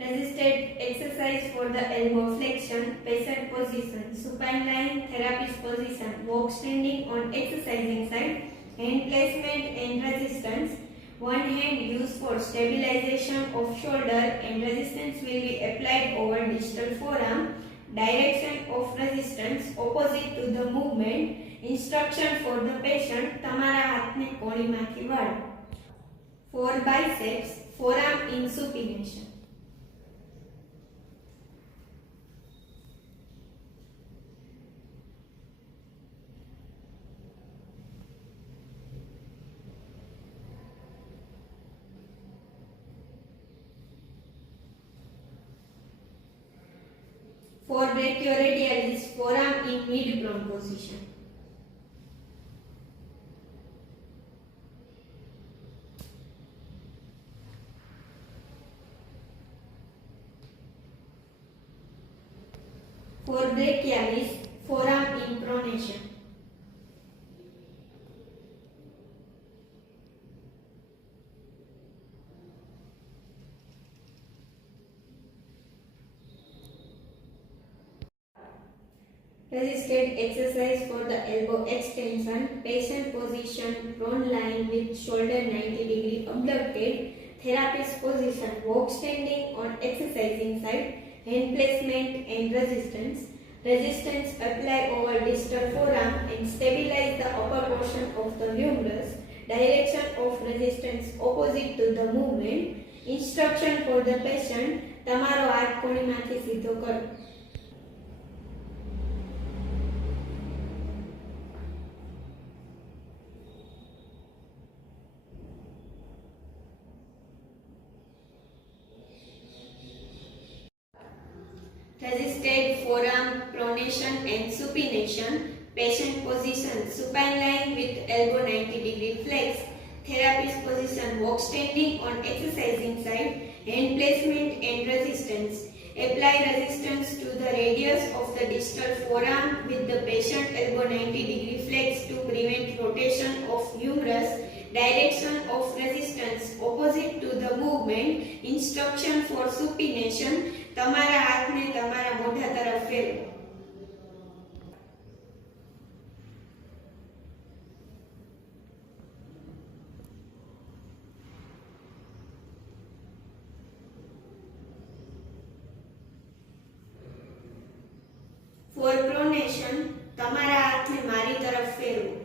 Resisted exercise for the elbow flexion, patient position, supine lying, therapist position, walk standing on exercising side, hand placement and resistance. One hand used for stabilization of shoulder and resistance will be applied over distal forearm. Direction of resistance opposite to the movement. Instruction for the patient, તમારા હાથને કોણીમાંથી વાળો. For biceps, forearm in supination. For brachioradialis, forearm in mid-prone position. For brachialis, forearm in pronation. Resisted exercise for the elbow extension, patient position, prone lying with shoulder 90 degree abducted, therapist position, walk standing on exercising side, hand placement and resistance. Resistance apply over distal forearm and stabilize the upper portion of the humerus. Direction of resistance opposite to the movement. Instruction for the patient, તમારો હાથ કોણીમાંથી સીધો કરો. Resisted forearm pronation and supination, patient position, supine lying with elbow 90 degree flex, therapist position, walk standing on exercising side, hand placement and resistance. Apply resistance to the radius of the distal forearm with the patient elbow 90 degree flex to prevent rotation of humerus. Direction of resistance opposite to the movement. Instruction for supination, તમારા હાથને તમારા મોઢા તરફ ફેરવો. For pronation, તમારા હાથને મારી તરફ ફેરવો.